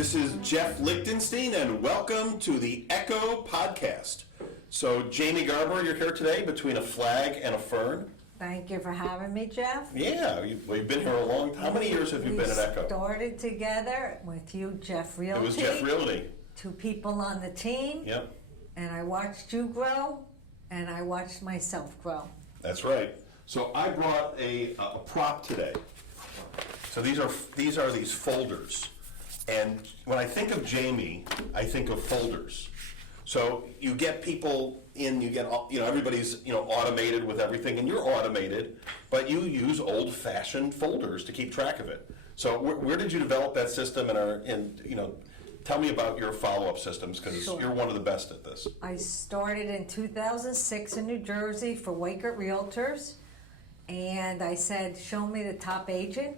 This is Jeff Lichtenstein, and welcome to the Echo Podcast. So, Jamie Garber, you're here today between a flag and a fern. Thank you for having me, Jeff. Yeah, we've been here a long time. How many years have you been at Echo? We started together with you, Jeff Realty. It was Jeff Realty. 2 people on the team. Yep. And I watched you grow, and I watched myself grow. That's right. So I brought a prop today. So these are these folders. And when I think of Jamie, I think of folders. So you get people in, everybody's, automated with everything, and you're automated, but you use old-fashioned folders to keep track of it. So where did you develop that system, tell me about your follow-up systems, because Sure. You're one of the best at this. I started in 2006 in New Jersey for Wakert Realtors, and I said, show me the top agent,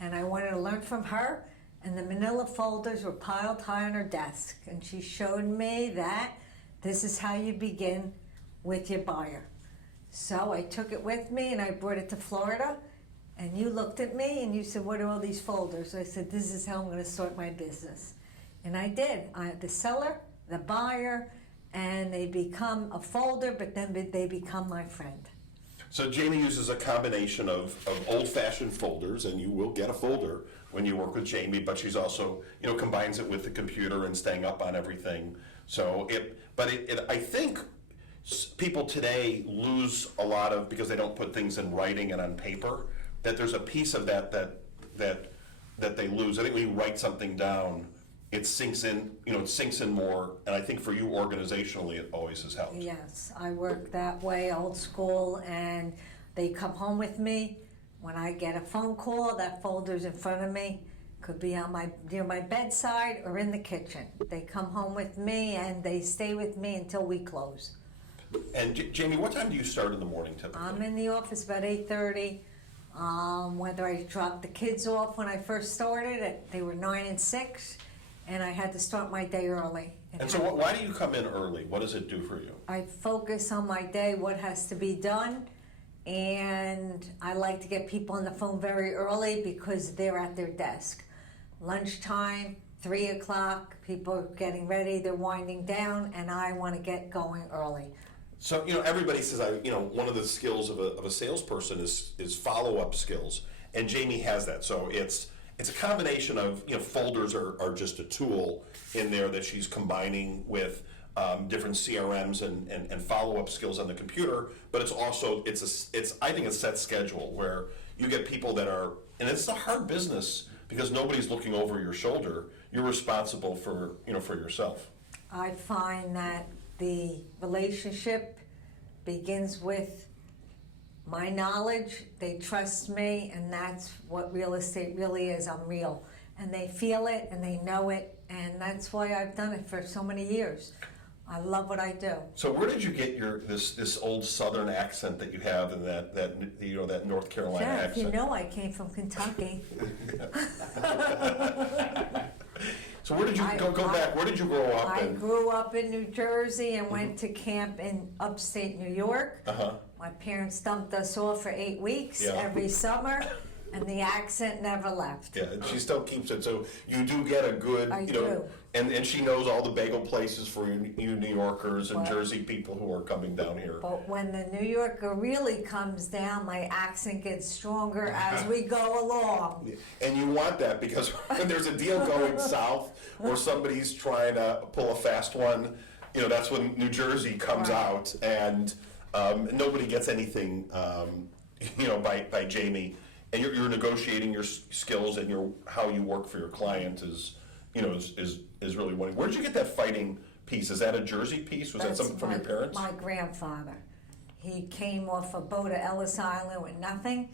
and I wanted to learn from her. And the manila folders were piled high on her desk. And she showed me that this is how you begin with your buyer. So I took it with me and I brought it to Florida. And you looked at me and you said, what are all these folders? I said, this is how I'm going to start my business. And I did. I had the seller, the buyer, and they become a folder, but then they become my friend. So Jamie uses a combination of old-fashioned folders, and you will get a folder when you work with Jamie, but she's also, combines it with the computer and staying up on everything. So I think people today lose a lot of, because they don't put things in writing and on paper, that there's a piece of that they lose. I think when you write something down, it sinks in, more, and I think for you organizationally, it always has helped. Yes, I work that way, old school, and they come home with me. When I get a phone call, that folder's in front of me, could be on near my bedside or in the kitchen. They come home with me and they stay with me until we close. And Jamie, what time do you start in the morning typically? I'm in the office about 8:30. Whether I dropped the kids off when I first started, they were 9 and 6. And I had to start my day early. And so why do you come in early? What does it do for you? I focus on my day, what has to be done, and I like to get people on the phone very early because they're at their desk. Lunchtime, 3 o'clock, people are getting ready, they're winding down, and I want to get going early. So, everybody says, one of the skills of a salesperson is follow-up skills, and Jamie has that. So it's a combination of, folders are just a tool in there that she's combining with different CRMs and follow-up skills on the computer, but it's also, I think a set schedule where you get people that are, and it's a hard business because nobody's looking over your shoulder. You're responsible for yourself. I find that the relationship begins with my knowledge, they trust me, and that's what real estate really is. I'm real. And they feel it, and they know it, and that's why I've done it for so many years. I love what I do. So where did you get this old Southern accent that you have, and that North Carolina Jeff, accent? I came from Kentucky. So where did you go back? Where did you grow up? I grew up in New Jersey and went to camp in upstate New York. Uh-huh. My parents dumped us off for 8 weeks Yeah. every summer, and the accent never left. Yeah, and she still keeps it. So you do get a good, I do. And she knows all the bagel places for you New Yorkers and But- Jersey people who are coming down here. But when the New Yorker really comes down, my accent gets stronger as we go along. And you want that because when there's a deal going south or somebody's trying to pull a fast one, that's when New Jersey comes Right. out, and nobody gets anything, by Jamie. And you're negotiating your skills and how you work for your client is really winning. Where did you get that fighting piece? Is that a Jersey piece? Was that something from your parents? My grandfather. He came off a boat at Ellis Island with nothing,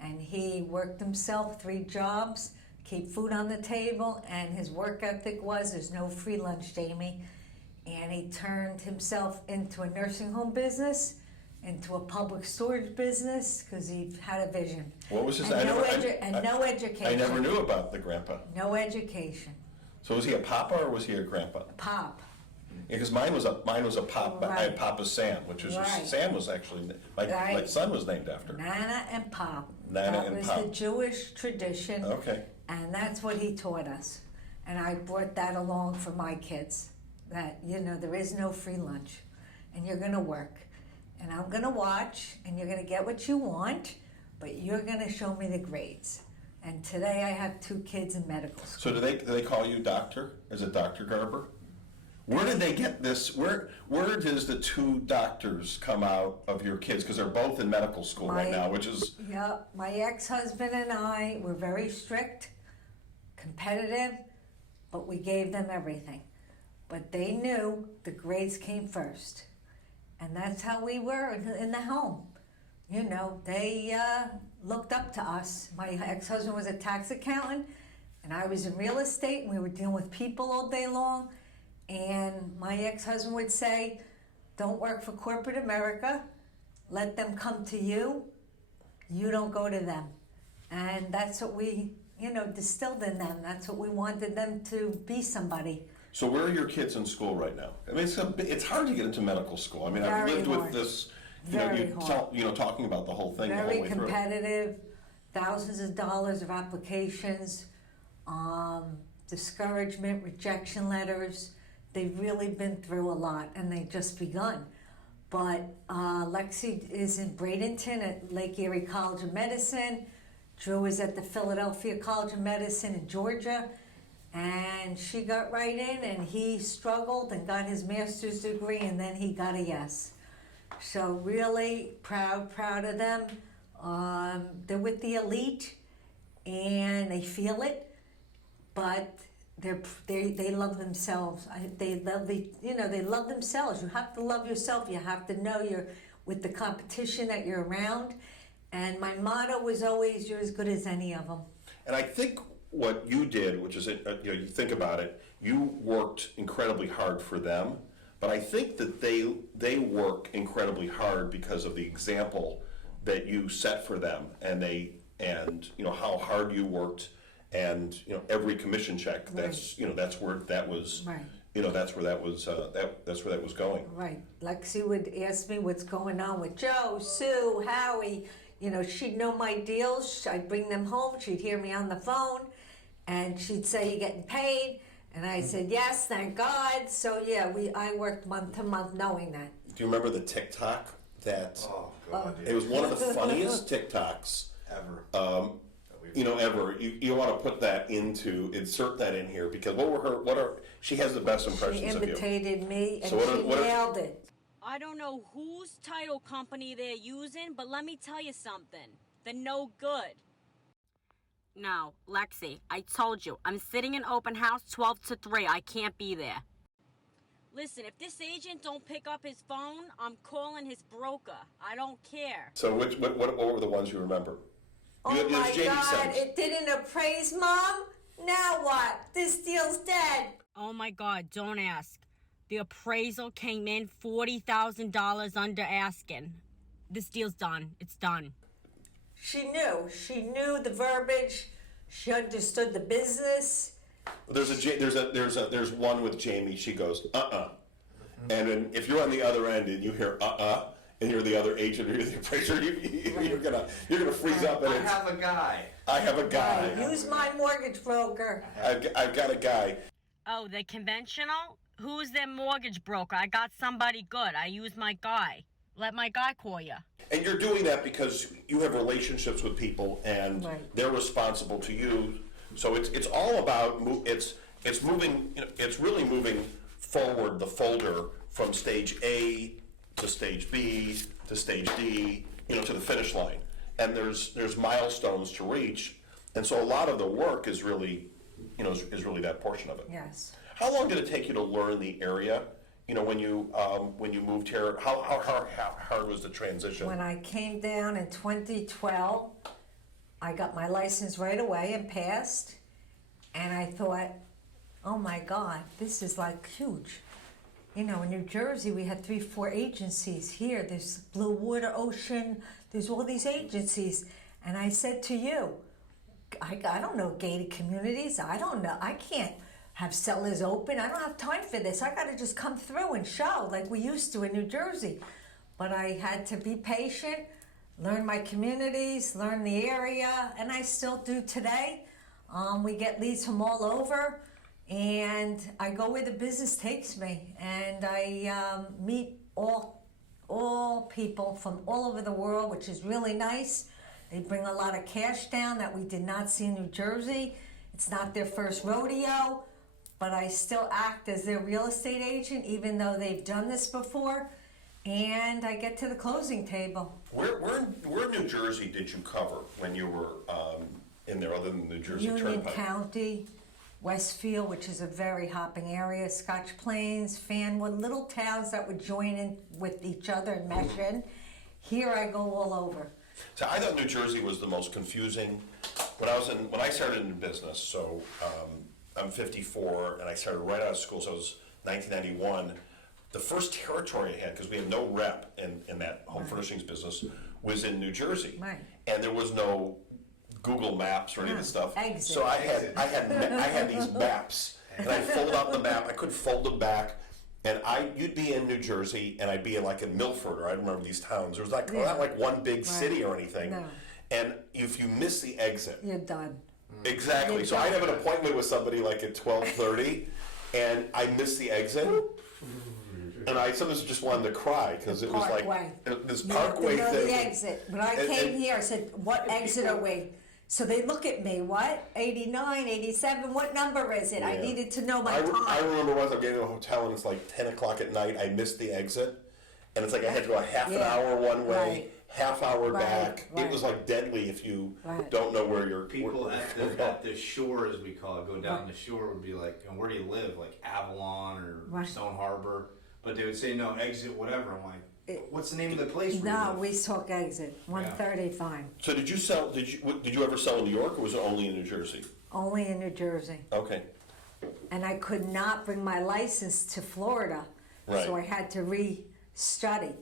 and he worked himself 3 jobs, keep food on the table, and his work ethic was, there's no free lunch, Jamie. And he turned himself into a nursing home business, into a public storage business, because he had a vision. What was his? No education. I never knew about the grandpa. No education. So was he a papa or was he a grandpa? Pop. Yeah, because mine was a pop. I had Right. Papa Sam, which was Right. Sam was actually my Right. son was named after. Nana and Pop. Nana that and was Pop. the Jewish tradition. Okay. And that's what he taught us. And I brought that along for my kids, that, there is no free lunch, and you're gonna work. And I'm gonna watch, and you're gonna get what you want, but you're gonna show me the grades. And today I have 2 kids in medical school. So do they call you doctor? Is it Dr. Garber? Where did they get this? Where does the 2 doctors come out of your kids? Because they're both in medical school right now, which is... Yeah, my ex-husband and I were very strict, competitive, but we gave them everything. But they knew the grades came first. And that's how we were in the home. They looked up to us. My ex-husband was a tax accountant, and I was in real estate, and we were dealing with people all day long. And my ex-husband would say, don't work for corporate America. Let them come to you. You don't go to them. And that's what we, distilled in them. That's what we wanted them to be, somebody. So where are your kids in school right now? I mean, it's hard to get into medical school. I mean, I've lived with this, talking about the whole thing the whole way Very through. competitive, thousands of dollars of applications, discouragement, rejection letters. They've really been through a lot, and they've just begun. But Lexi is in Bradenton at Lake Erie College of Medicine. Drew is at the Philadelphia College of Medicine in Georgia. And she got right in, and he struggled and got his master's degree, and then he got a yes. So really proud of them. They're with the elite, and they feel it, but they love themselves. They love themselves. You have to love yourself. You have to know you're with the competition that you're around. And my motto was always, you're as good as any of them. And I think what you did, which is, you think about it, you worked incredibly hard for them, but I think that they work incredibly hard because of the example that you set for them, and how hard you worked, and every commission check. Right. That's where that was. Right. That's where that was going. Right. Lexi would ask me what's going on with Joe, Sue, Howie. She'd know my deals. I'd bring them home. She'd hear me on the phone, and she'd say, "You getting paid?" And I said, "Yes, thank God." So yeah, I worked month to month knowing that. Do you remember the TikTok that? Oh God! It was one of the funniest TikToks Ever. Ever. You want to insert that in here, because she has the best impressions of you. She imitated me, and So she nailed it. I don't know whose title company they're using, but let me tell you something. They're no good. No, Lexi, I told you. I'm sitting in open house 12 to 3. I can't be there. Listen, if this agent don't pick up his phone, I'm calling his broker. I don't care. So what were the ones you remember? Oh my God, it didn't appraise, Mom? Now what? This deal's dead. Oh my God, don't ask. The appraisal came in $40,000 under asking. This deal's done. It's done. She knew the verbiage. She understood the business. There's one with Jamie. She goes, and then if you're on the other end and you hear and you're the other agent or you're the appraiser, you're gonna freeze up. And I have a guy. I have a guy. Use my mortgage broker. I've got a guy. Oh, they're conventional? Who's their mortgage broker? I got somebody good. I use my guy. Let my guy call you. And you're doing that because you have relationships with people, and they're responsible to you. So it's all about it's moving. It's really moving forward the folder from stage A to stage B to stage D, to the finish line. And there's milestones to reach, and so a lot of the work is really, is really that portion of it. Yes. How long did it take you to learn the area? When you moved here, how hard was the transition? When I came down in 2012, I got my license right away and passed, and I thought, oh my God, this is like huge. In New Jersey, we had 3-4 agencies. Here, there's Blue Water, Ocean, there's all these agencies. And I said to you, I don't know gated communities. I don't know. I can't have cellars open. I don't have time for this. I got to just come through and show like we used to in New Jersey. But I had to be patient, learn my communities, learn the area, and I still do today. We get leads from all over, and I go where the business takes me, and I meet all people from all over the world, which is really nice. They bring a lot of cash down that we did not see in New Jersey. It's not their first rodeo, but I still act as their real estate agent, even though they've done this before. And I get to the closing table. Where in New Jersey did you cover when you were in there, other than the New Jersey Union Turnpike? County, Westfield, which is a very hopping area, Scotch Plains, Fanwood, little towns that would join in with each other and mesh in. Here I go all over. So I thought New Jersey was the most confusing. When I started in business, so I'm 54, and I started right out of school, so it was 1991. The first territory I had, because we had no rep in that home furnishings business, was in New Jersey. Right. And there was no Google Maps or any of this stuff. Exit. So I had these maps, and I fold out the map. I could fold them back, and you'd be in New Jersey, and I'd be in Milford, or I remember these towns. There was not like one big city or anything. No. And if you miss the exit, You're done. exactly. So I'd have an appointment with somebody like at 12:30, and I missed the exit. And I sometimes just wanted to cry because it was Parkway. like this You have to parkway know thing. the exit. When I And- came and- here, I said, what exit are we? So they look at me, what? 89, 87, what number is it? I Yeah. needed to know my I time. remember once I'm getting to a hotel and it's like 10 o'clock at night. I missed the exit, and it's like I had to go a half an hour one way, Right. half hour Right, back. right. It was like deadly if you Right. don't know where you're. People where- at the shore, as we call it, go down the shore would be like, and where do you live? Like Avalon or Right. Stone Harbor. But they would say, no, exit whatever. I'm like, what's the name of the place where No, you live? we talk exit. 1:30, fine. So did you sell? Did you ever sell in New York, or was it only in New Jersey? Only in New Jersey. Okay. And I could not bring my license to Florida. Right. So I had to re-study.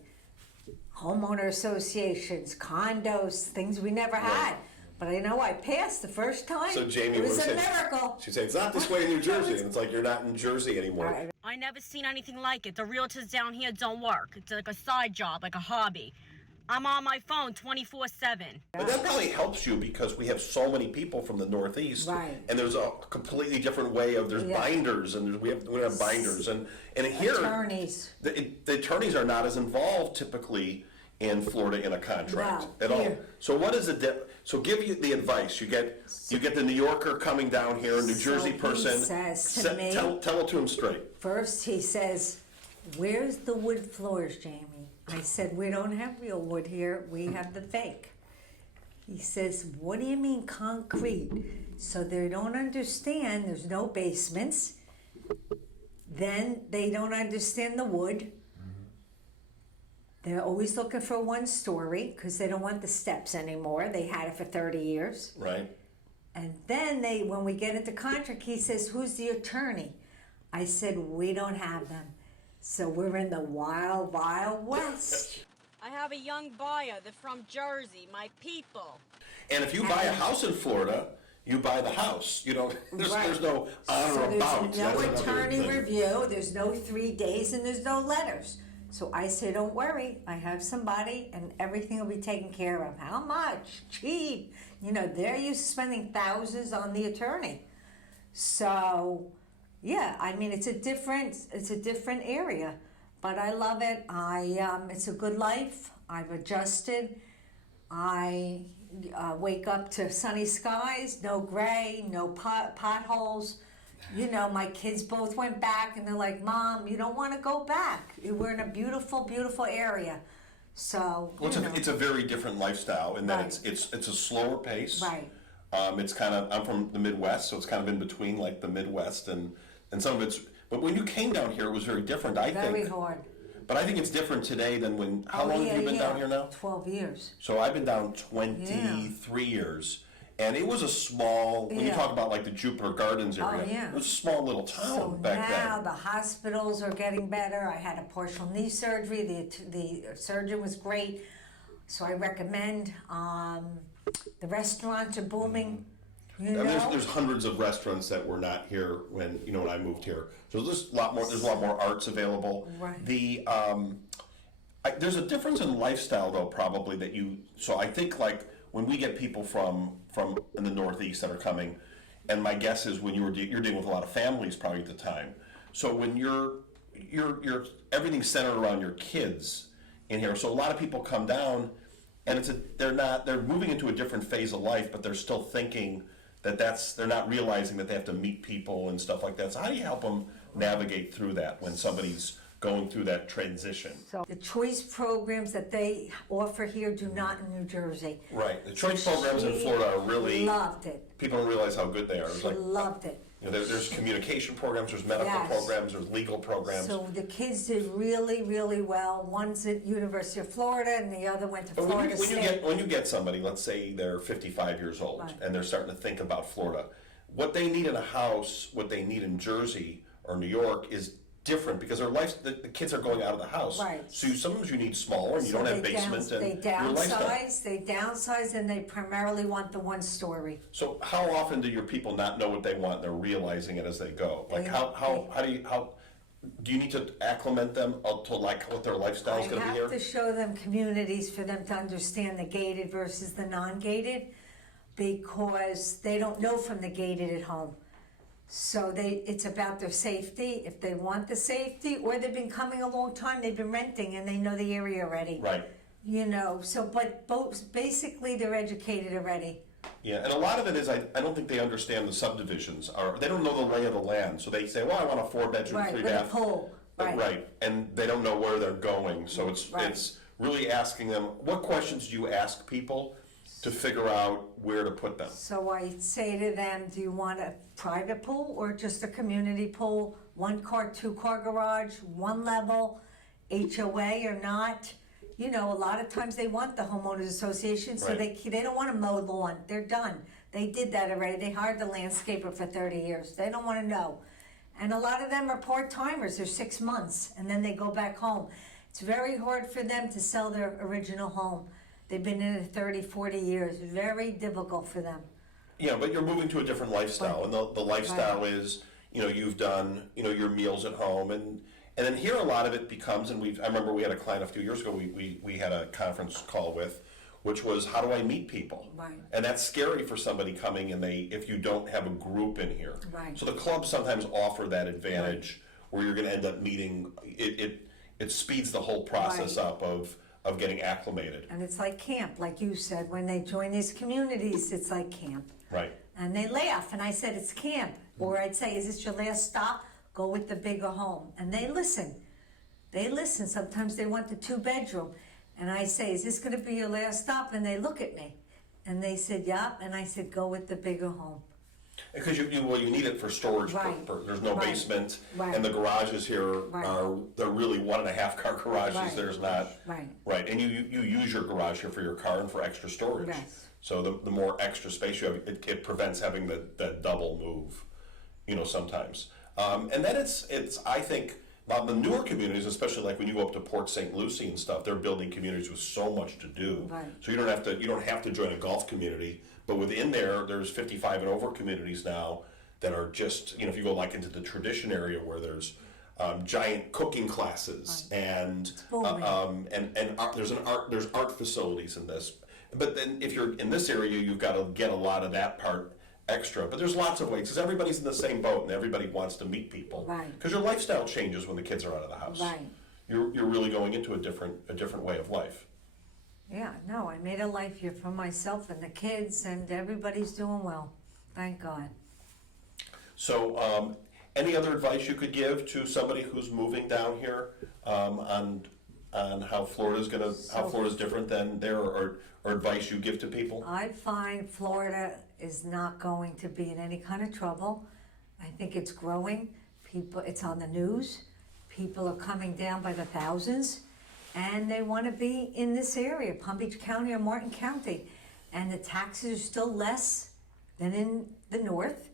Homeowner associations, condos, things we never had. But I know I passed the first time. So Jamie it was would a say- miracle. She'd say it's not this way in New Jersey, and it's like you're not in Jersey anymore. Right. I never seen anything like it. The realtors down here don't work. It's like a side job, like a hobby. I'm on my phone 24/7. But that probably helps you because we have so many people from the Northeast, Right. and there's a completely different way of there's Yeah. binders, and we have binders, and here Attorneys. the attorneys are not as involved typically in Florida in a contract No, at all. here. So what is so give you the advice you get the New Yorker coming down here, a New So Jersey he person. says to me- tell it to him straight. First he says, where's the wood floors, Jamie? I said, we don't have real wood here, we have the fake. He says, what do you mean concrete? So they don't understand there's no basements. Then they don't understand the wood. They're always looking for one story because they don't want the steps anymore. They had it for 30 years. Right. And then when we get into contract, he says, who's the attorney? I said, we don't have them. So we're in the wild, wild west. I have a young buyer. They're from Jersey, my people. And if you buy a house in Florida, you buy the house. You don't. There's Right. no on So or about. there's no That's another attorney thing. review, there's no 3 days, and there's no letters. So I say, don't worry, I have somebody and everything will be taken care of. How much? Cheap. You know, they're used to spending thousands on the attorney. So, yeah, I mean, it's a different area, but I love it. It's a good life. I've adjusted. I wake up to sunny skies, no gray, no potholes. You know, my kids both went back and they're like, Mom, you don't want to go back. We're in a beautiful, beautiful area. So, Well, you know. it's a very different lifestyle in that Right. it's a slower pace. Right. It's kind of, I'm from the Midwest, so it's kind of in between like the Midwest and some of it's, but when you came down here, it was very different, I Very think. hard. But I think it's different today than when, how Oh, long yeah, have you been yeah. down here now? 12 years. So I've been down 23 years. And it was a small, when you Yeah. talk about like the Jupiter Gardens Oh, area, yeah. it was a small little town So back now then. the hospitals are getting better. I had a partial knee surgery. The surgeon was great. So I recommend. The restaurants are booming. You I know, mean, there's hundreds of restaurants that were not here when I moved here. So there's a lot more. There's a lot more arts available. Right. There's a difference in lifestyle though, probably that you. So I think like when we get people from in the Northeast that are coming, And my guess is when you're dealing with a lot of families probably at the time. So when you're everything's centered around your kids in here. So a lot of people come down, and they're moving into a different phase of life, but they're still thinking they're not realizing that they have to meet people and stuff like that. So how do you help them navigate through that when somebody's going through that transition? So the choice programs that they offer here do not in New Jersey. Right. The choice programs in Florida are really, loved it. people don't realize how good they are. It's She loved it. there's communication programs, there's medical Yes. programs, there's legal programs. So the kids did really, really well. One's at University of Florida, and the other went to But Florida State. when you get somebody, let's say they're 55 years old, Right. and they're starting to think about Florida, what they need in a house, what they need in Jersey or New York is different because the kids are going out of the house. Right. So sometimes you need smaller, and you So don't have they basements and They your lifestyle. downsize, and they primarily want the one story. So how often do your people not know what they want? And they're realizing it as they go. Like how do you need to acclimate them to like what their lifestyle is I going to be have here? to show them communities for them to understand the gated versus the non-gated, because they don't know from the gated at home. So it's about their safety, if they want the safety, or they've been coming a long time, they've been renting and they know the area already. Right. But both, basically they're educated already. Yeah, and a lot of it is I don't think they understand the subdivisions, or they don't know the lay of the land. So they say, well, I want a 4-bedroom, Right, 3-bath. with a pool, right. Right, and they don't know where they're going. So it's really asking them, what questions do you ask people to figure out where to put them? So I say to them, do you want a private pool or just a community pool? 1-car, 2-car garage, 1 level, HOA or not? A lot of times they want the homeowners association, so Right. they don't want to mow lawn. They're done. They did that already. They hired the landscaper for 30 years. They don't want to know. And a lot of them are part-timers. They're 6 months, and then they go back home. It's very hard for them to sell their original home. They've been in it 30, 40 years. Very difficult for them. Yeah, but you're moving to a different lifestyle, and the lifestyle is, you've done, your meals at home, and then here a lot of it becomes, and I remember we had a client a few years ago we had a conference call with, which was how do I meet people? Right. And that's scary for somebody coming and if you don't have a group in here. Right. So the clubs sometimes offer that advantage where you're going to end up meeting. It speeds the whole process Right. up of getting acclimated. And it's like camp, like you said. When they join these communities, it's like camp. Right. And they laugh, and I said, it's camp. Or I'd say, is this your last stop? Go with the bigger home. And they listen. Sometimes they want the 2-bedroom. And I say, is this going to be your last stop? And they look at me. And they said, yeah. And I said, go with the bigger home. Because you need it for storage. Right. There's no Right. basement, Right. and the garages here Right. they're really 1.5-car garages. Right. There's not Right. and you use your garage here for your car and for extra storage. Yes. So the more extra space you have, it prevents having that double move, sometimes. And then it's I think the newer communities, especially like when you go up to Port St. Lucie and stuff, they're building communities with so much to do. Right. So you don't have to join a golf community, but within there's 55 and over communities now that are just if you go like into the tradition area where there's giant cooking classes and there's art facilities in this. But then if you're in this area, you've got to get a lot of that part extra. But there's lots of ways because everybody's in the same boat and everybody wants to meet people. Right. Because your lifestyle changes when the kids are out of the house. Right. You're really going into a different way of life. Yeah, no, I made a life here for myself and the kids, and everybody's doing well. Thank God. So, any other advice you could give to somebody who's moving down here on how Florida's different than there, or advice you give to people? I find Florida is not going to be in any kind of trouble. I think it's growing. It's on the news. People are coming down by the thousands, and they want to be in this area, Palm Beach County or Martin County. And the taxes are still less than in the north,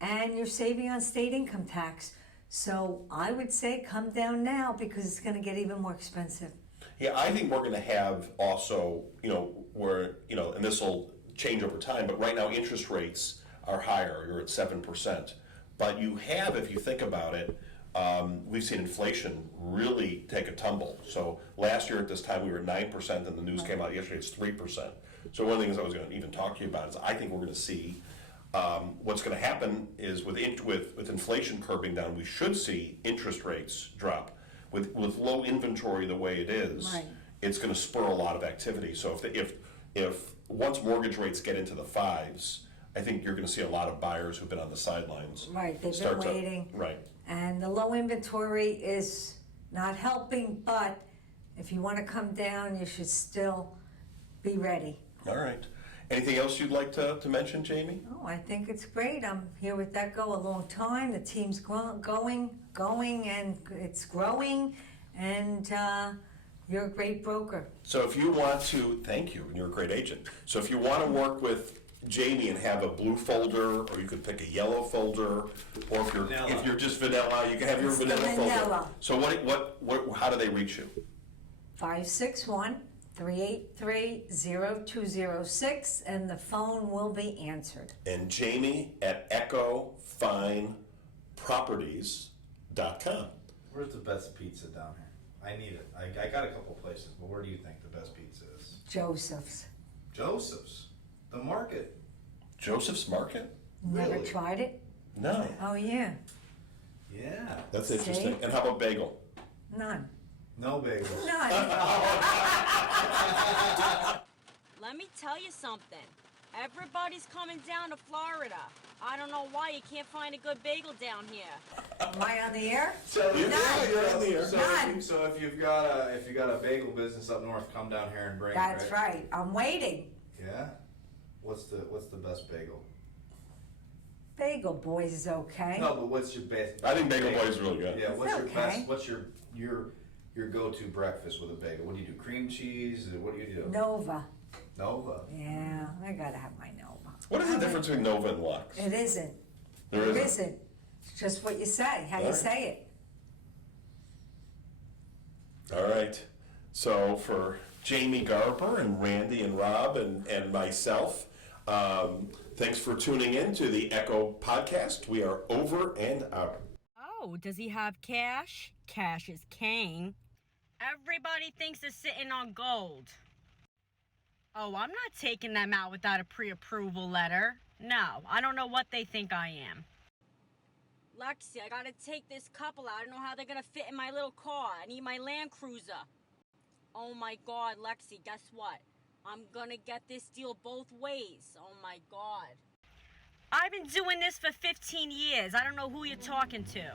and you're saving on state income tax. So I would say come down now because it's going to get even more expensive. Yeah, I think we're going to have also, and this will change over time, but right now interest rates are higher. You're at 7%. But you have, if you think about it, we've seen inflation really take a tumble. So last year at this time we were at 9%, and the news came out yesterday it's 3%. So one of the things I was going to even talk to you about is I think we're going to see What's going to happen is with inflation curbing down, we should see interest rates drop. With low inventory the way it is, Right. it's going to spur a lot of activity. So if once mortgage rates get into the fives, I think you're going to see a lot of buyers who've been on the sidelines. Right, they've start been to- waiting. Right. And the low inventory is not helping, but if you want to come down, you should still be ready. All right. Anything else you'd like to mention, Jamie? Oh, I think it's great. I'm here with Echo a long time. The team's going, and it's growing, and you're a great broker. So if you want to, thank you, and you're a great agent. So if you want to work with Jamie and have a blue folder, or you could pick a yellow folder, or if you're just vanilla, you can have your It's the vanilla folder. vanilla. So how do they reach you? 561-383-0206, and the phone will be answered. And Jamie at EchoFineProperties.com. Where's the best pizza down here? I need it. I got a couple places, but where do you think the best pizza is? Joseph's. Joseph's. The Market. Joseph's Market? Never Really? tried it? No. Oh, yeah. Yeah. That's See? interesting. And how about bagel? None. No bagels. None. Let me tell you something. Everybody's coming down to Florida. I don't know why you can't find a good bagel down here. Am I on the air? So Yeah, you're on the air. So if you've got a bagel business up north, come down here and bring That's it. right. I'm waiting. Yeah. What's the best bagel? Bagel Boys is okay. No, but what's your best? I think Bagel Boy is really good. Yeah. What's your okay. best? What's your go-to breakfast with a bagel? What do you do? Cream cheese? What do you do? Nova. Nova. Yeah, I gotta have my Nova. What is the difference between Nova and Lux? It isn't. There It isn't. isn't. It's just what you say, how you Alright. say it. All right. So for Jamie Garber and Randy and Rob and myself, thanks for tuning in to the Echo podcast. We are over and out. Oh, does he have cash? Cash is king. Everybody thinks they're sitting on gold. Oh, I'm not taking them out without a pre-approval letter. No, I don't know what they think I am. Lexi, I gotta take this couple out. I don't know how they're gonna fit in my little car. I need my Land Cruiser. Oh my God, Lexi, guess what? I'm gonna get this deal both ways. Oh my God. I've been doing this for 15 years. I don't know who you're talking to.